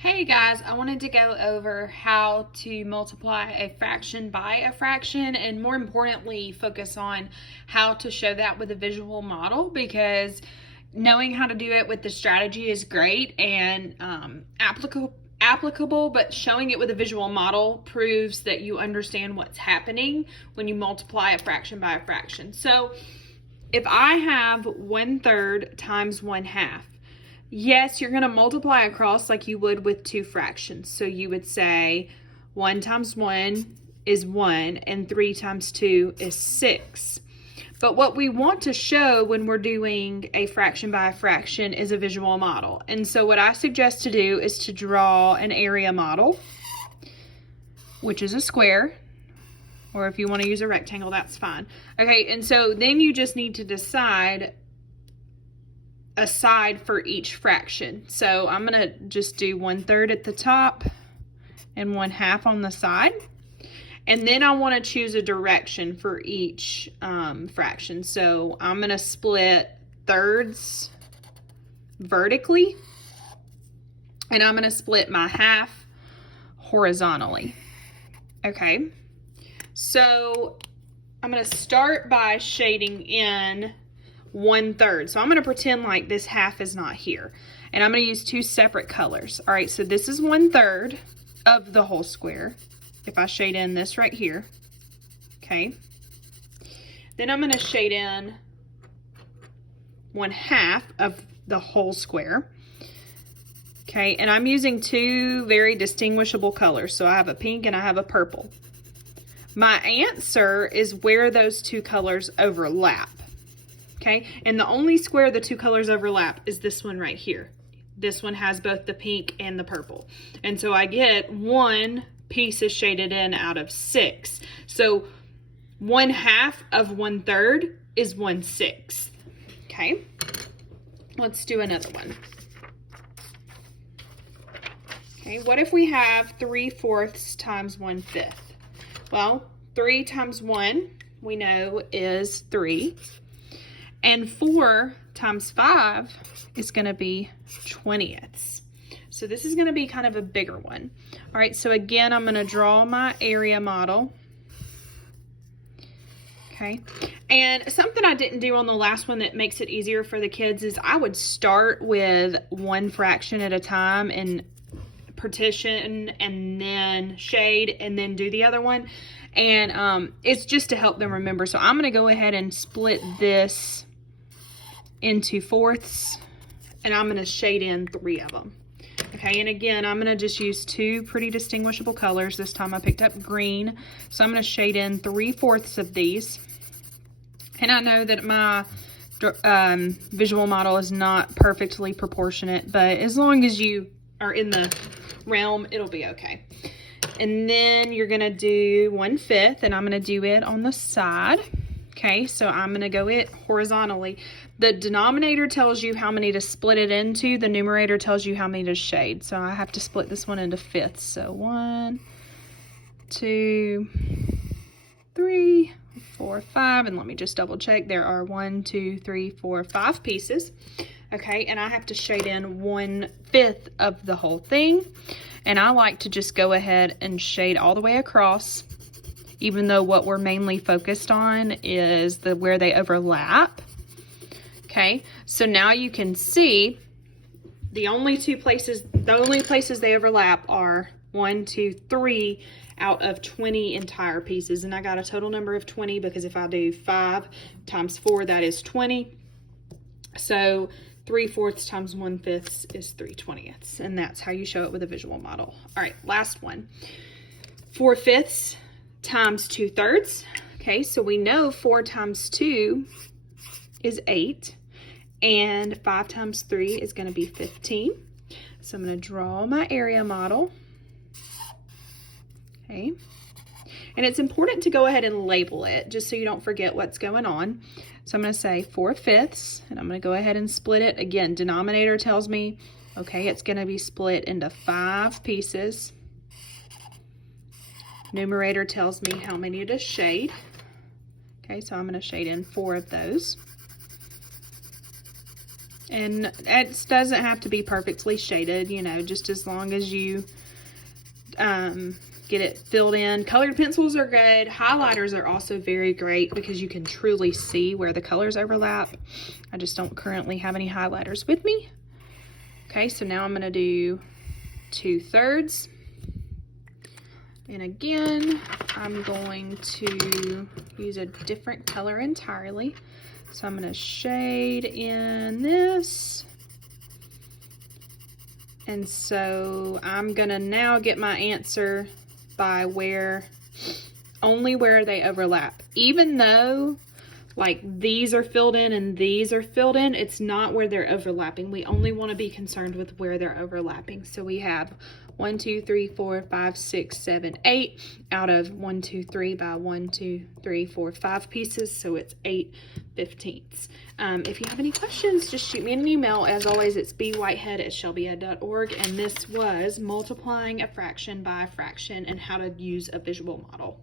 Hey guys, I wanted to go over how to multiply a fraction by a fraction, and more importantly focus on how to show that with a visual model, because knowing how to do it with the strategy is great and applicable, but showing it with a visual model proves that you understand what's happening when you multiply a fraction by a fraction. So if I have 1/3 times 1/2, yes, you're going to multiply across like you would with two fractions. So you would say 1 times 1 is 1 and 3 times 2 is 6. But what we want to show when we're doing a fraction by a fraction is a visual model. And so what I suggest to do is to draw an area model, which is a square, or if you want to use a rectangle, that's fine. Okay, and so then you just need to decide a side for each fraction. So I'm gonna just do 1/3 at the top and 1/2 on the side. And then I wanna choose a direction for each fraction. So I'm gonna split thirds vertically, and I'm gonna split my half horizontally. Okay, so I'm gonna start by shading in 1/3. So I'm going to pretend like this half is not here. And I'm going to use two separate colors. All right, so this is 1/3 of the whole square. If I shade in this right here. Okay. Then I'm going to shade in 1/2 of the whole square. Okay, and I'm using two very distinguishable colors. So I have a pink and I have a purple. My answer is where those two colors overlap. Okay, and the only square the two colors overlap is this one right here. This one has both the pink and the purple. And so I get 1 piece is shaded in out of 6. So 1/2 of 1/3 is 1/6. Okay, let's do another one. Okay, what if we have 3/4 times 1/5? Well, 3 times 1 we know is 3. And 4 times 5 is going to be 20ths. So this is going to be kind of a bigger one. All right, so again, I'm going to draw my area model. Okay, and something I didn't do on the last one that makes it easier for the kids is I would start with one fraction at a time and partition and then shade and then do the other one. And it's just to help them remember. So I'm going to go ahead and split this into fourths, and I'm going to shade in 3 of them. Okay, and again, I'm going to just use two pretty distinguishable colors. This time I picked up green, so I'm going to shade in 3/4 of these. And I know that my visual model is not perfectly proportionate, but as long as you are in the realm, it'll be okay. And then you're going to do 1/5, and I'm going to do it on the side. Okay, so I'm going to go it horizontally. The denominator tells you how many to split it into. The numerator tells you how many to shade. So I have to split this one into fifths. So 1, 2, 3, 4, 5. And let me just double check. There are 1, 2, 3, 4, 5 pieces. Okay, and I have to shade in 1/5 of the whole thing. And I like to just go ahead and shade all the way across, even though what we're mainly focused on is where they overlap. Okay, so now you can see the only places they overlap are 1, 2, 3 out of 20 entire pieces. And I got a total number of 20 because if I do 5 times 4, that is 20. So 3/4 times 1/5 is 3/20ths, and that's how you show it with a visual model. All right, last one. 4/5 times 2/3. Okay, so we know 4 times 2 is 8, and 5 times 3 is going to be 15. So I'm going to draw my area model. Okay, and it's important to go ahead and label it just so you don't forget what's going on. So I'm going to say 4/5, and I'm going to go ahead and split it. Again, denominator tells me, okay, it's going to be split into 5 pieces. Numerator tells me how many to shade. Okay, so I'm going to shade in 4 of those. And it doesn't have to be perfectly shaded, you know, just as long as you get it filled in. Colored pencils are good. Highlighters are also very great because you can truly see where the colors overlap. I just don't currently have any highlighters with me. Okay, so now I'm going to do 2/3. And again, I'm going to use a different color entirely. So I'm going to shade in this. And so I'm going to now get my answer by only where they overlap. Even though like these are filled in and these are filled in, it's not where they're overlapping. We only want to be concerned with where they're overlapping. So we have 1, 2, 3, 4, 5, 6, 7, 8 out of 1, 2, 3 by 1, 2, 3, 4, 5 pieces. So it's 8/15. If you have any questions, just shoot me an email. As always, it's bwhitehead@shelbyed.org. And this was multiplying a fraction by a fraction and how to use a visual model.